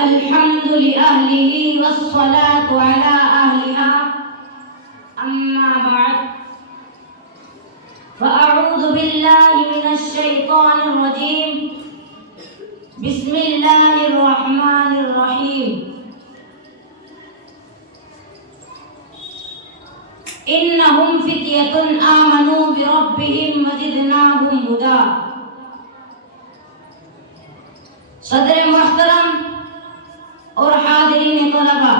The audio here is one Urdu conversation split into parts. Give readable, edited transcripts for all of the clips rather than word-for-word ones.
الحمد لأهله والصلاة على أهلها أما بعد فأعوذ بالله من الشيطان الرجيم بسم الله الرحمن الرحيم إنهم فتية آمنوا بربهم وزدناهم هدى. صدر محترم اور حاضرین طلبہ،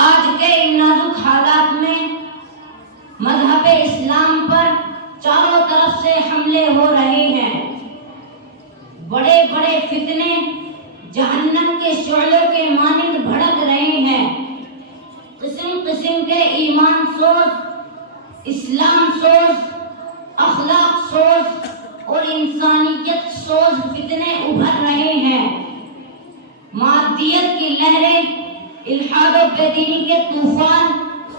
آج کے ان نازک حالات میں مذہب اسلام پر چاروں طرف سے حملے ہو رہے ہیں. بڑے بڑے فتنے جہنم کے شعلوں کے مانند بھڑک رہے ہیں. قسم قسم کے ایمان سوز، اسلام سوز، اخلاق سوز اور انسانیت سوز فتنے ابھر رہے ہیں. مادیت کی لہریں، الحاد و بے دینی کے طوفان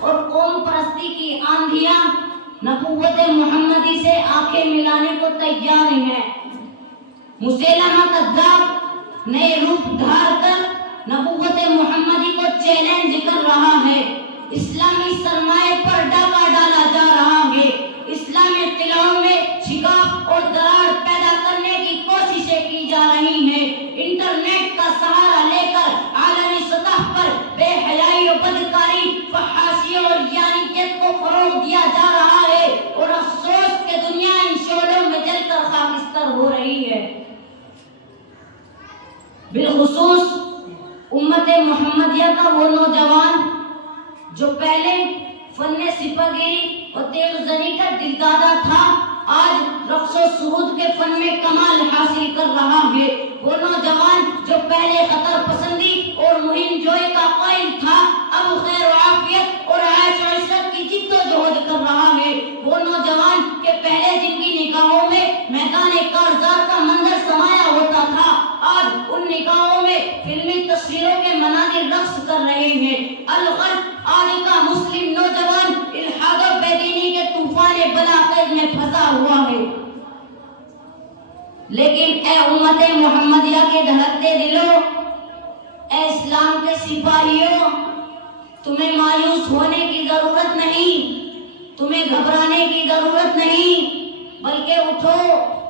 اور قوم پرستی کی آندھیاں نبوت محمدی سے آنکھیں ملانے کو تیار ہیں. مسیلمہ کذاب نئے روپ دھار کر نبوت محمدی کو چیلنج کر رہا ہے. اسلامی سرمایہ پر ڈاکہ ڈالا جا رہا ہے. اسلامی قلعوں میں شگاف اور دراڑ پیدا کرنے کی کوششیں کی جا رہی ہیں. انٹرنیٹ کا سہارا لے کر عالمی سطح پر بے حیائی و بدکاری، فحاشی اور یانیت کو فروغ دیا جا رہا ہے اور افسوس کہ دنیا ان شعلوں میں جل کر خاکستر ہو رہی ہے. بالخصوص امت محمدیہ کا وہ نوجوان جو پہلے فن سپاہی اور تیغ زنی کا دلدادہ تھا، آج رقص و سرود کے فن میں کمال حاصل کر رہا ہے. وہ نوجوان جو پہلے خطر پسندی اور مہم جوئی کا قائل تھا، اب خیر و عافیت اور عیش و عشرت کی جد و جہد کر رہا ہے. وہ نوجوان کہ پہلے جن کی نکاحوں میں میدان کارزار کا منظر سمایا ہوتا تھا، آج ان نکاحوں میں فلمی تصویروں کے مناظر رقص کر رہے ہیں. الغرض آج کا مسلم نوجوان الحاد و بے دینی کے طوفان بلاخیز میں پھنسا ہوا ہے. لیکن اے امت محمدیہ کے دھڑکتے دلوں، اے اسلام کے سپاہیوں، تمہیں مایوس ہونے کی ضرورت نہیں، تمہیں گھبرانے کی ضرورت نہیں، بلکہ اٹھو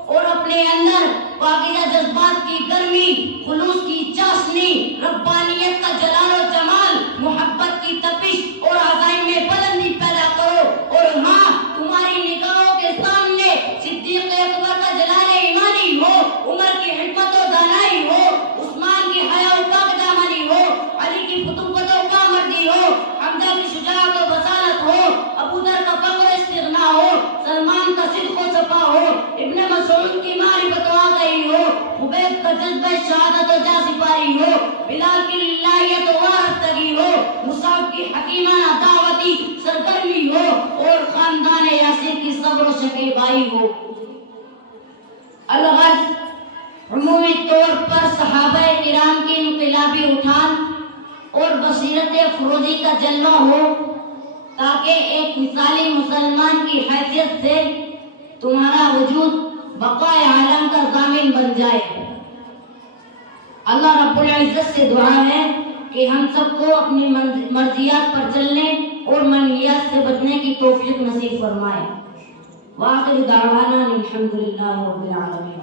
اور اپنے اندر پاکیزہ جذبات کی گرمی، خلوص کی چاشنی، ربانیت کا جلال و جمال، محبت کی تپش اور عزائم میں بلندی پیدا کرو. اور ہاں، تمہاری نگاہوں کے سامنے صدیق اکبر کا جلال ایمانی ہو، عمر کی حکمت و دانائی ہو، عثمان کی حیا و پاک دامنی ہو، علی کی فتوت و کامردی ہو، حمزہ کی شجاعت و بصارت ہو، ابو ذر کا فقر و استغنا ہو، سلمان کا صدق و صفا ہو، ابن مسعود کی معرفت و آگہی ہو، خبیب کا جذبہ شہادت و جاسپاری ہو، بلال کی للہیت و وارستگی ہو، مصعب کی حکیمانہ دعوتی سرگرمی ہو اور خاندان یاسر کی صبر و شکیبائی ہو. الغرض عمومی طور پر صحابہ کرام کی انقلابی اٹھان اور بصیرت افروزی کا جلوہ ہو، تاکہ ایک مثالی مسلمان کی حیثیت سے تمہارا وجود بقائے عالم کا ضامن بن جائے. اللہ رب العزت سے دعا ہے کہ ہم سب کو اپنی مرضیات پر چلنے اور منہیات سے بچنے کی توفیق نصیب فرمائے. وآخر دعوانا الحمدللہ رب العالمین.